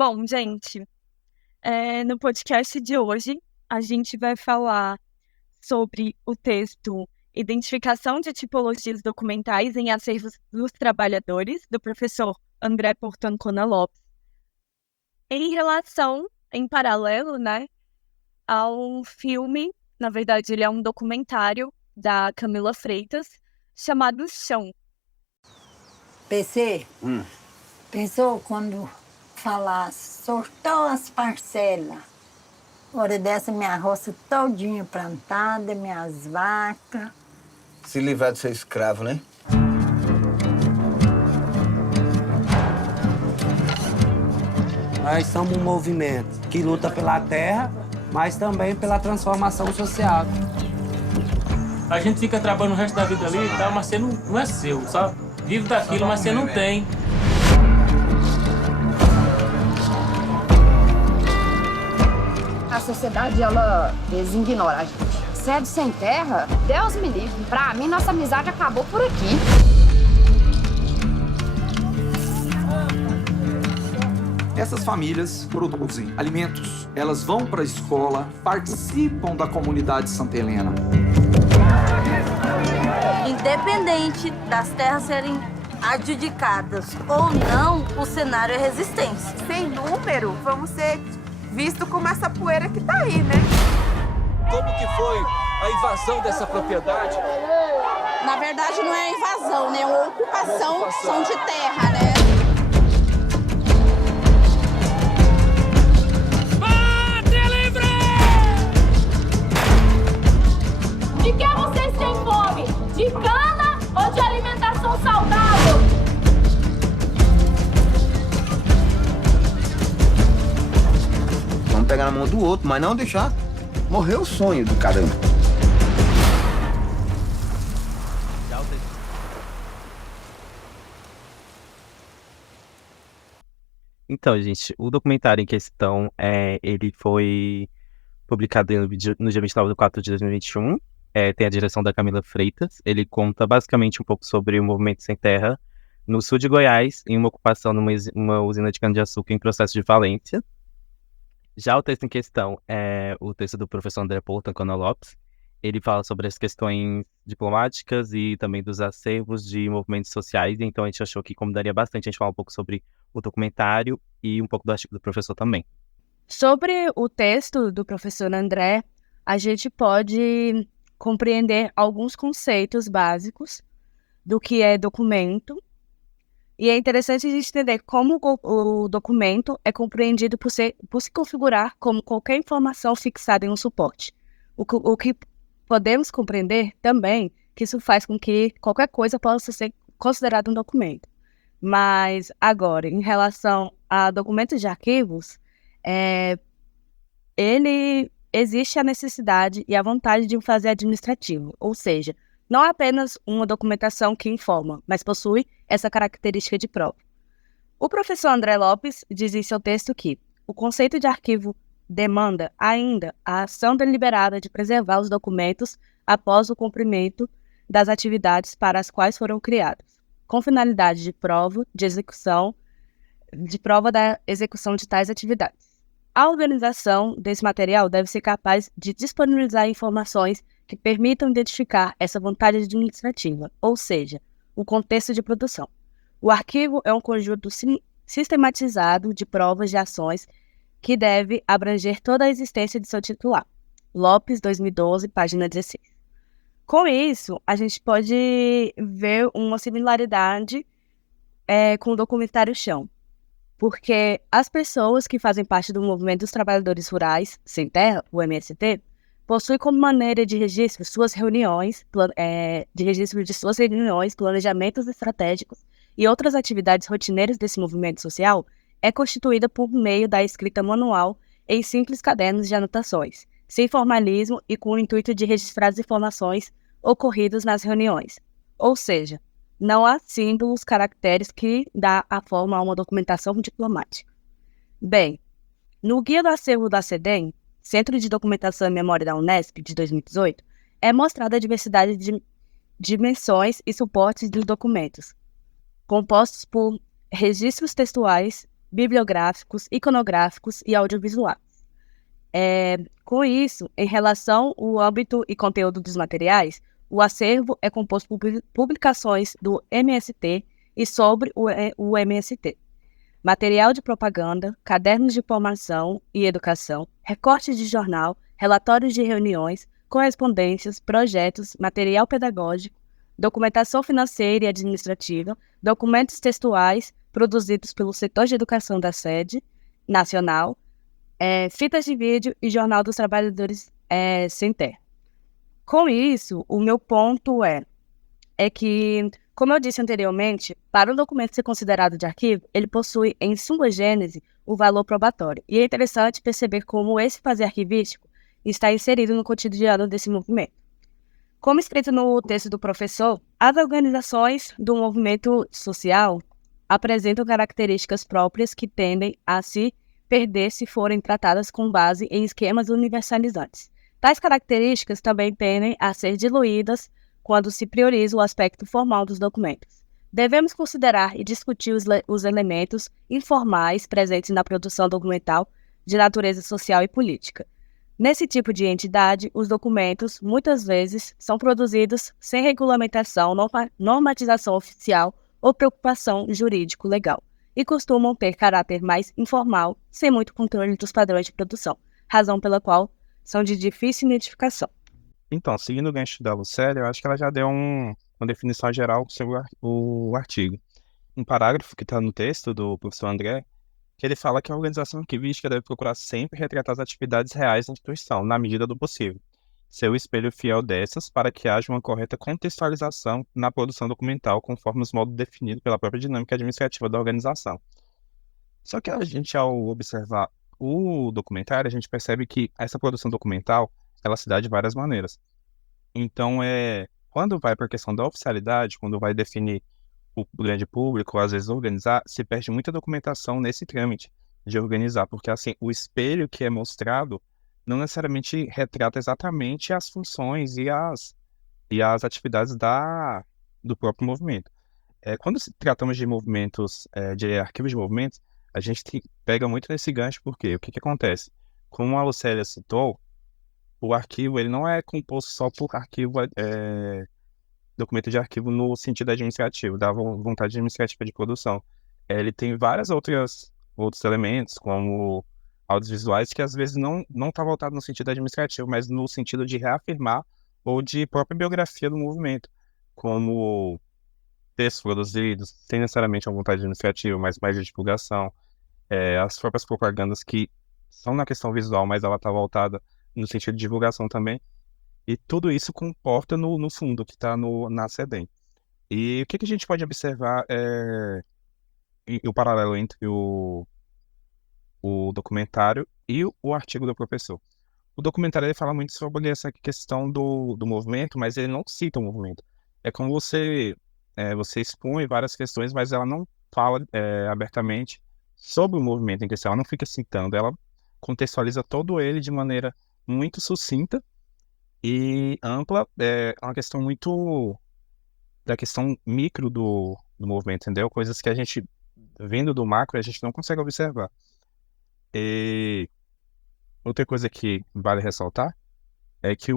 Bom, gente, no podcast de hoje, a gente vai falar sobre o texto Identificação de Tipologias Documentais em Acervos dos Trabalhadores, do professor André Portancona Lopes, em relação, em paralelo, né, ao filme. Na verdade, ele é um documentário da Camila Freitas, chamado Chão. PC, pensou quando falasse, sortou as parcelas. Hora dessa, minha roça todinha plantada, minhas vacas. Se livrar de ser escravo, né? Nós somos um movimento que luta pela terra, mas também pela transformação social. A gente fica trabalhando o resto da vida ali e tal, mas você não é seu, sabe? Vive daquilo, mas você não tem. A sociedade, eles ignoram a gente. Sede sem terra, Deus me livre. Pra mim, nossa amizade acabou por aqui. Essas famílias produzem alimentos, elas vão para a escola, participam da comunidade Santa Helena. Independente das terras serem adjudicadas ou não, o cenário é resistência. Sem número, vamos ser vistos como essa poeira que tá aí, né? Como que foi a invasão dessa propriedade? Na verdade, não é invasão, né? É uma ocupação de terra, né? De que vocês têm fome? De cana ou de alimentação saudável? Vamos pegar na mão do outro, mas não deixar morrer o sonho do caramba. Então, gente, o documentário em questão, ele foi publicado no dia 29 de 4 de 2021. Tem a direção da Camila Freitas. Ele conta basicamente um pouco sobre o movimento sem terra no sul de Goiás, em uma ocupação numa usina de cana-de-açúcar em processo de falência. Já o texto em questão é o texto do professor André Portancona Lopes. Ele fala sobre as questões diplomáticas e também dos acervos de movimentos sociais. Então, a gente achou que combinaria bastante a gente falar um pouco sobre o documentário e um pouco do artigo do professor também. Sobre o texto do professor André, a gente pode compreender alguns conceitos básicos do que é documento. E é interessante a gente entender como o documento é compreendido por se configurar como qualquer informação fixada em um suporte. O que podemos compreender também que isso faz com que qualquer coisa possa ser considerada um documento. Mas agora, em relação a documentos de arquivos, ele existe a necessidade e a vontade de um fazer administrativo, ou seja, não é apenas uma documentação que informa, mas possui essa característica de prova. O professor André Lopes diz em seu texto que o conceito de arquivo demanda ainda a ação deliberada de preservar os documentos após o cumprimento das atividades para as quais foram criados, com finalidade de prova da execução de tais atividades. A organização desse material deve ser capaz de disponibilizar informações que permitam identificar essa vontade administrativa, ou seja, o contexto de produção. O arquivo é um conjunto sistematizado de provas de ações que deve abranger toda a existência de seu titular. Lopes, 2012, página 16. Com isso, a gente pode ver uma similaridade com o documentário Chão, porque as pessoas que fazem parte do Movimento dos Trabalhadores Rurais Sem Terra, o MST, possuem como maneira de registro suas reuniões, planejamentos estratégicos e outras atividades rotineiras desse movimento social é constituída por meio da escrita manual em simples cadernos de anotações, sem formalismo e com o intuito de registrar as informações ocorridas nas reuniões. Ou seja, não há símbolos, caracteres que dá a forma a uma documentação diplomática. Bem, no Guia do Acervo da CEDEM, Centro de Documentação e Memória da Unesp, de 2018, é mostrada a diversidade de dimensões e suportes dos documentos, compostos por registros textuais, bibliográficos, iconográficos e audiovisuais. Com isso, em relação ao âmbito e conteúdo dos materiais, o acervo é composto por publicações do MST e sobre o MST. Material de propaganda, cadernos de formação e educação, recortes de jornal, relatórios de reuniões, correspondências, projetos, material pedagógico, documentação financeira e administrativa, documentos textuais produzidos pelo setor de educação da sede nacional, fitas de vídeo e Jornal dos Trabalhadores Sem Terra. Com isso, o meu ponto é que, como eu disse anteriormente, para um documento ser considerado de arquivo, ele possui em sua gênese o valor probatório. E é interessante perceber como esse fazer arquivístico está inserido no cotidiano desse movimento. Como escrito no texto do professor, as organizações do movimento social apresentam características próprias que tendem a se perder se forem tratadas com base em esquemas universalizantes. Tais características também tendem a ser diluídas quando se prioriza o aspecto formal dos documentos. Devemos considerar e discutir os elementos informais presentes na produção documental de natureza social e política. Nesse tipo de entidade, os documentos, muitas vezes, são produzidos sem regulamentação, normatização oficial ou preocupação jurídico-legal, e costumam ter caráter mais informal, sem muito controle dos padrões de produção, razão pela qual são de difícil identificação. Então, seguindo o gancho da Lucélia, eu acho que ela já deu uma definição geral sobre o artigo. Um parágrafo que está no texto do professor André, que ele fala que a organização arquivística deve procurar sempre retratar as atividades reais da instituição, na medida do possível, ser o espelho fiel dessas para que haja uma correta contextualização na produção documental, conforme os modos definidos pela própria dinâmica administrativa da organização. Só que a gente, ao observar o documentário, a gente percebe que essa produção documental, ela se dá de várias maneiras. Então, quando vai para a questão da oficialidade, quando vai definir o grande público, às vezes organizar, se perde muita documentação nesse trâmite de organizar, porque assim, o espelho que é mostrado não necessariamente retrata exatamente as funções e as atividades do próprio movimento. Quando tratamos de movimentos, de arquivos de movimentos, a gente pega muito nesse gancho, porque o que acontece? Como a Lucélia citou, o arquivo ele não é composto só por arquivo, documento de arquivo no sentido administrativo, da vontade administrativa de produção. Ele tem vários outros elementos, como audiovisuais, que às vezes não está voltado no sentido administrativo, mas no sentido de reafirmar ou de própria biografia do movimento, como textos produzidos, sem necessariamente uma vontade administrativa, mas mais de divulgação, as próprias propagandas que são na questão visual, mas ela está voltada no sentido de divulgação também. E tudo isso comporta no fundo, que está na SEDEM. E o que a gente pode observar o paralelo entre o documentário e o artigo do professor. O documentário ele fala muito sobre essa questão do movimento, mas ele não cita o movimento. É como você expõe várias questões, mas ela não fala abertamente sobre o movimento em questão. Ela não fica citando, ela contextualiza todo ele de maneira muito sucinta e ampla. É uma questão muito da questão micro do movimento, entendeu? Coisas que a gente, vindo do macro, a gente não consegue observar. E outra coisa que vale ressaltar é que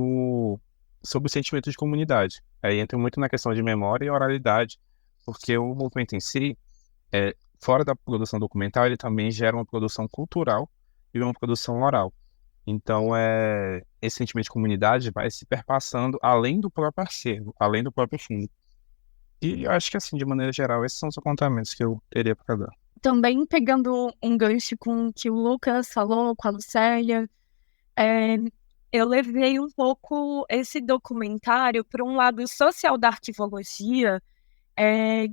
sobre o sentimento de comunidade. Aí entra muito na questão de memória e oralidade, porque o movimento em si, fora da produção documental, ele também gera uma produção cultural e uma produção oral. Então, esse sentimento de comunidade vai se perpassando além do próprio acervo, além do próprio fundo. E eu acho que, assim, de maneira geral, esses são os apontamentos que eu teria para dar. Também pegando um gancho com o que o Lucas falou, com a Lucélia, eu levei um pouco esse documentário para um lado social da arquivologia,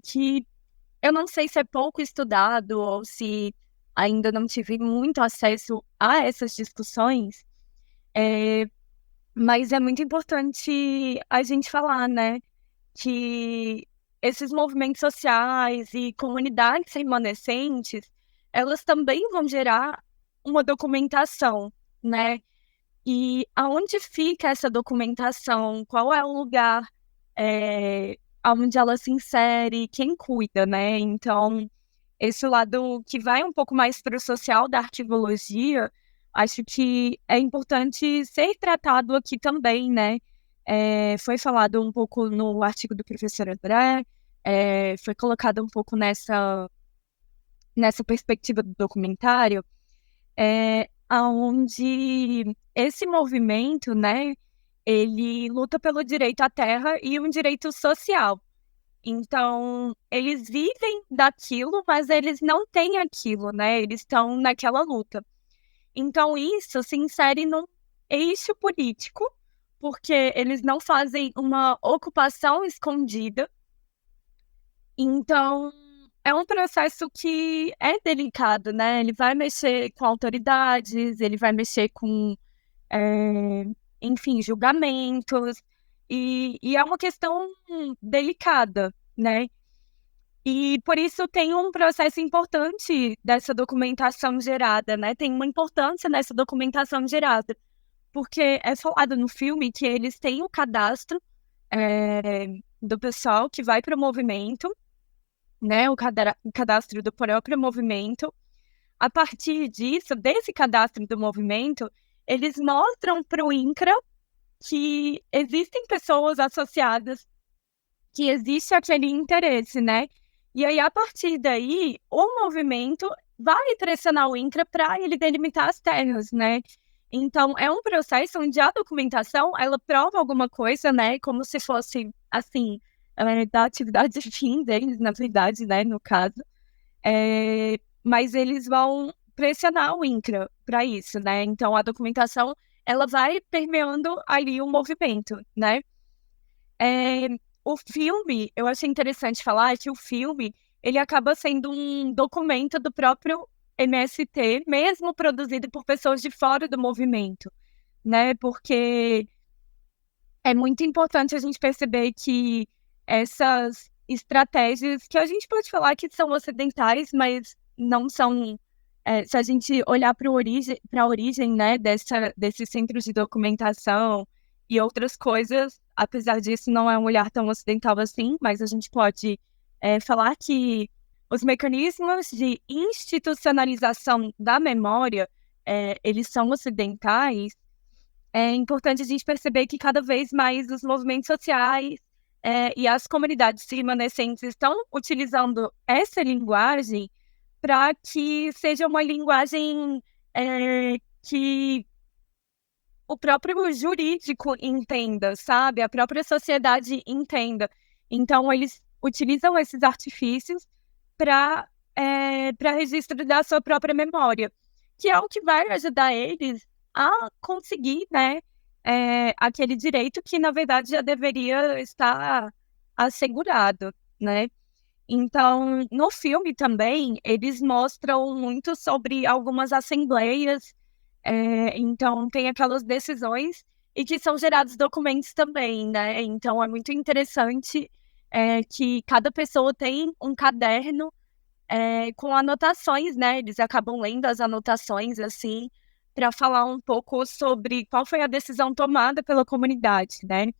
que eu não sei se é pouco estudado ou se ainda não tive muito acesso a essas discussões, mas é muito importante a gente falar, né, que esses movimentos sociais e comunidades remanescentes, elas também vão gerar uma documentação, né? E aonde fica essa documentação? Qual é o lugar aonde ela se insere? Quem cuida, né? Então, esse lado que vai um pouco mais para o social da arquivologia, acho que é importante ser tratado aqui também, né? Foi falado um pouco no artigo do professor André, foi colocado um pouco nessa perspectiva do documentário, aonde esse movimento, né, ele luta pelo direito à terra e um direito social. Então, eles vivem daquilo, mas eles não têm aquilo, né? Eles estão naquela luta. Então, isso se insere num eixo político, porque eles não fazem uma ocupação escondida. Então, é um processo que é delicado, né? Ele vai mexer com autoridades, ele vai mexer com, enfim, julgamentos, e é uma questão delicada, né? E por isso tem um processo importante dessa documentação gerada, né? Tem uma importância nessa documentação gerada, porque é falado no filme que eles têm o cadastro do pessoal que vai para o movimento, né? O cadastro do próprio movimento. A partir disso, desse cadastro do movimento, eles mostram para o INCRA que existem pessoas associadas, que existe aquele interesse, né? E aí, a partir daí, o movimento vai pressionar o INCRA para ele delimitar as terras, né? Então, é um processo onde a documentação, ela prova alguma coisa, né? Como se fosse, assim, da atividade de fim deles, na verdade, né? No caso. Mas eles vão pressionar o INCRA para isso, né? Então, a documentação, ela vai permeando ali o movimento, né? O filme, eu achei interessante falar que o filme, ele acaba sendo um documento do próprio MST, mesmo produzido por pessoas de fora do movimento, né? Porque é muito importante a gente perceber que essas estratégias, que a gente pode falar que são ocidentais, mas não são, se a gente olhar para a origem, né, desses centros de documentação e outras coisas, apesar disso não é um olhar tão ocidental assim, mas a gente pode falar que os mecanismos de institucionalização da memória, eles são ocidentais. É importante a gente perceber que cada vez mais os movimentos sociais e as comunidades remanescentes estão utilizando essa linguagem para que seja uma linguagem que o próprio jurídico entenda, sabe? A própria sociedade entenda. Então, eles utilizam esses artifícios para registro da sua própria memória, que é o que vai ajudar eles a conseguir, né, aquele direito que, na verdade, já deveria estar assegurado, né? Então, no filme também, eles mostram muito sobre algumas assembleias, então tem aquelas decisões e que são gerados documentos também, né? Então, é muito interessante que cada pessoa tem um caderno com anotações, né? Eles acabam lendo as anotações, assim, para falar um pouco sobre qual foi a decisão tomada pela comunidade, né?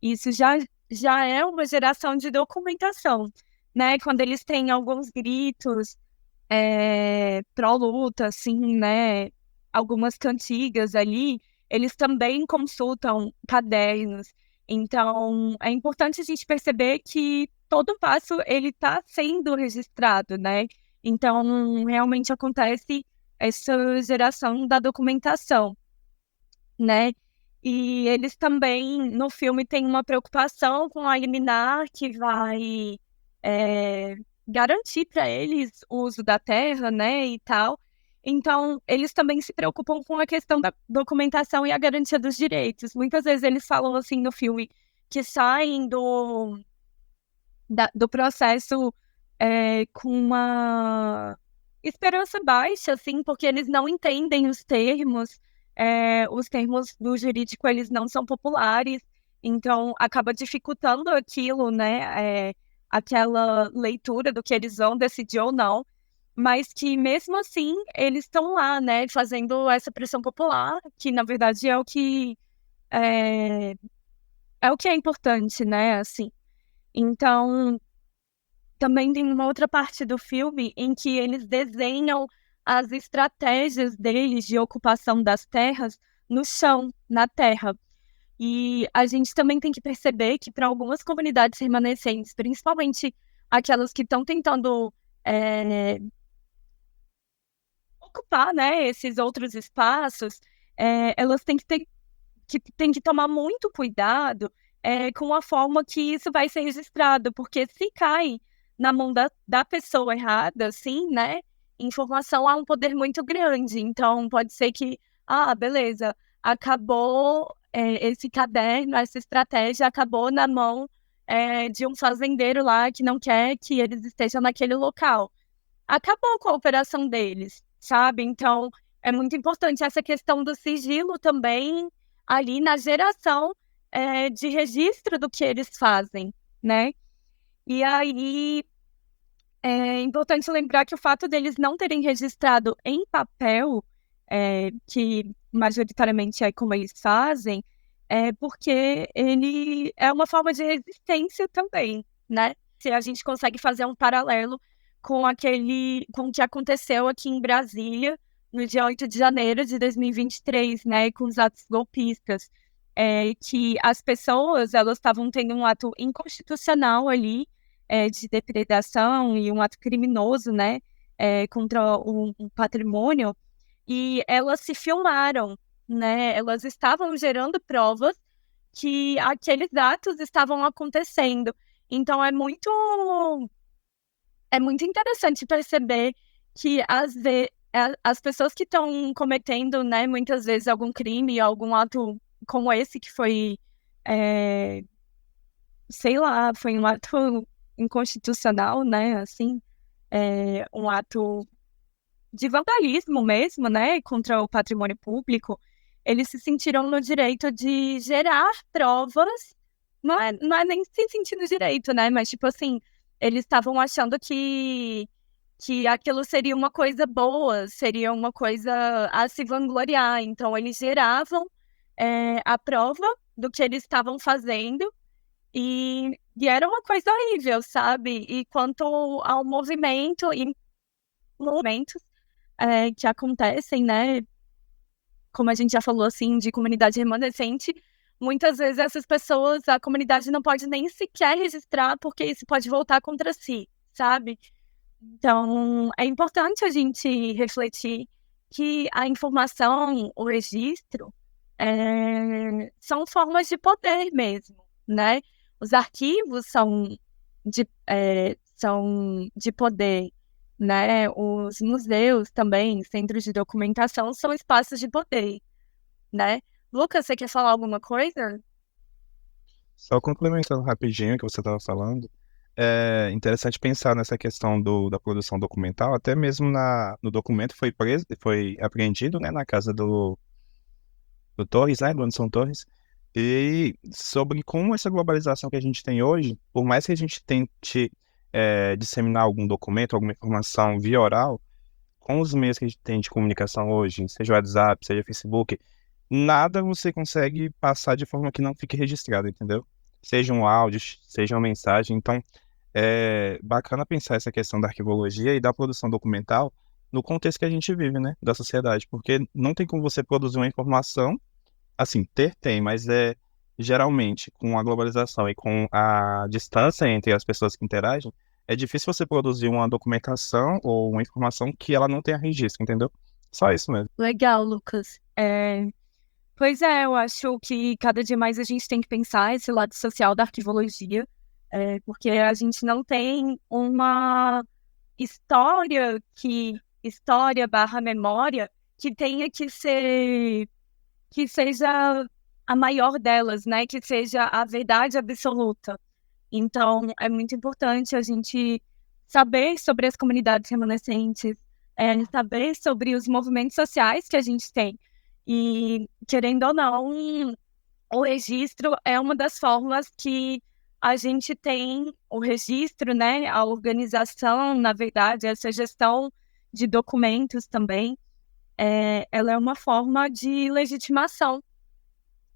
Isso já é uma geração de documentação, né? Quando eles têm alguns gritos pró-luta, assim, né? Algumas cantigas ali, eles também consultam cadernos. Então, é importante a gente perceber que todo passo ele está sendo registrado, né? Então, realmente acontece essa geração da documentação, né? E eles também, no filme, têm uma preocupação com a liminar que vai garantir para eles o uso da terra, né, e tal. Então, eles também se preocupam com a questão da documentação e a garantia dos direitos. Muitas vezes eles falam, assim, no filme, que saem do processo com uma esperança baixa, assim, porque eles não entendem os termos do jurídico, eles não são populares, então acaba dificultando aquilo, né, aquela leitura do que eles vão decidir ou não, mas que mesmo assim eles estão lá, né, fazendo essa pressão popular, que na verdade é o que é importante, né, assim. Então, também tem uma outra parte do filme em que eles desenham as estratégias deles de ocupação das terras no chão, na terra. E a gente também tem que perceber que para algumas comunidades remanescentes, principalmente aquelas que estão tentando ocupar, né, esses outros espaços, elas têm que tomar muito cuidado com a forma que isso vai ser registrado, porque se cai na mão da pessoa errada, assim, né, informação há um poder muito grande. Então, pode ser que, beleza, acabou esse caderno, essa estratégia acabou na mão de um fazendeiro lá que não quer que eles estejam naquele local. Acabou com a operação deles, sabe? Então, é muito importante essa questão do sigilo também ali na geração de registro do que eles fazem, né? E aí, é importante lembrar que o fato deles não terem registrado em papel, que majoritariamente é como eles fazem, é porque ele é uma forma de resistência também, né? Se a gente consegue fazer um paralelo com o que aconteceu aqui em Brasília, no dia 8 de janeiro de 2023, né, com os atos golpistas, que as pessoas, elas estavam tendo um ato inconstitucional ali, de depredação e um ato criminoso, né, contra um patrimônio, e elas se filmaram, né, elas estavam gerando provas que aqueles atos estavam acontecendo. Então é muito interessante perceber que as pessoas que estão cometendo, né, muitas vezes algum crime, algum ato como esse que foi, sei lá, foi um ato inconstitucional, né, assim, um ato de vandalismo mesmo, né, contra o patrimônio público, eles se sentiram no direito de gerar provas, não é nem se sentir no direito, né, mas tipo assim, eles estavam achando que aquilo seria uma coisa boa, seria uma coisa a se vangloriar, então eles geravam a prova do que eles estavam fazendo, e era uma coisa horrível, sabe? E quanto ao movimento e movimentos que acontecem, né, como a gente já falou, assim, de comunidade remanescente, muitas vezes essas pessoas, a comunidade não pode nem sequer registrar, porque isso pode voltar contra si, sabe? Então, é importante a gente refletir que a informação, o registro, são formas de poder mesmo, né? Os arquivos são de poder, né? Os museus também, centros de documentação, são espaços de poder, né? Lucas, você quer falar alguma coisa? Só complementando rapidinho o que você estava falando, é interessante pensar nessa questão da produção documental, até mesmo no documento foi apreendido, né, na casa do Torres, né, do Anderson Torres, e sobre como essa globalização que a gente tem hoje, por mais que a gente tente disseminar algum documento, alguma informação via oral, com os meios que a gente tem de comunicação hoje, seja o WhatsApp, seja o Facebook, nada você consegue passar de forma que não fique registrado, entendeu? Seja um áudio, seja uma mensagem. Então, é bacana pensar essa questão da arquivologia e da produção documental no contexto que a gente vive, né, da sociedade, porque não tem como você produzir uma informação, assim, tem, mas geralmente com a globalização e com a distância entre as pessoas que interagem, é difícil você produzir uma documentação ou uma informação que ela não tenha registro, entendeu? Só isso mesmo. Legal, Lucas. Pois é, eu acho que cada dia mais a gente tem que pensar esse lado social da arquivologia, porque a gente não tem uma história /memória que tenha que seja a maior delas, né? Que seja a verdade absoluta. Então, é muito importante a gente saber sobre as comunidades remanescentes, saber sobre os movimentos sociais que a gente tem. E, querendo ou não, o registro é uma das formas que a gente tem o registro, né? A organização, na verdade, essa gestão de documentos também, ela é uma forma de legitimação,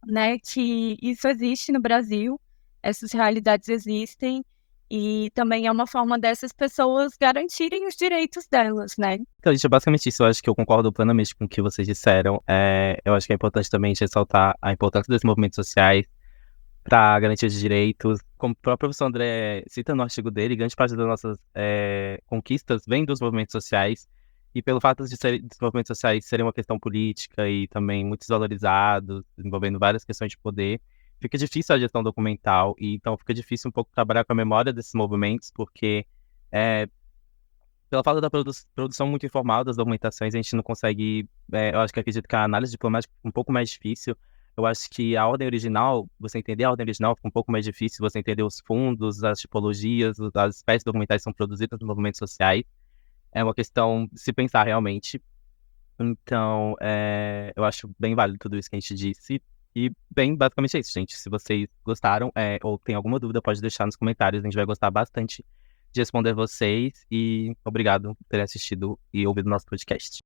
né? Que isso existe no Brasil, essas realidades existem, E também é uma forma dessas pessoas garantirem os direitos delas, né? Então, gente, é basicamente isso. Eu acho que eu concordo plenamente com o que vocês disseram. Eu acho que é importante também ressaltar a importância dos movimentos sociais para garantia de direitos. Como o próprio professor André cita no artigo dele, grande parte das nossas conquistas vem dos movimentos sociais. E pelo fato dos movimentos sociais serem uma questão política e também muito desvalorizados, envolvendo várias questões de poder, fica difícil a gestão documental. E então fica difícil um pouco trabalhar com a memória desses movimentos, porque pela falta da produção muito informal das documentações, a gente não consegue. Eu acredito que a análise diplomática é um pouco mais difícil. Eu acho que a ordem original, você entender a ordem original fica um pouco mais difícil, você entender os fundos, as tipologias, as espécies documentais que são produzidas nos movimentos sociais. É uma questão de se pensar realmente. Então, eu acho bem válido tudo isso que a gente disse. E, bem, basicamente é isso, gente. Se vocês gostaram ou tem alguma dúvida, pode deixar nos comentários. A gente vai gostar bastante de responder vocês. E obrigado por terem assistido e ouvido o nosso podcast.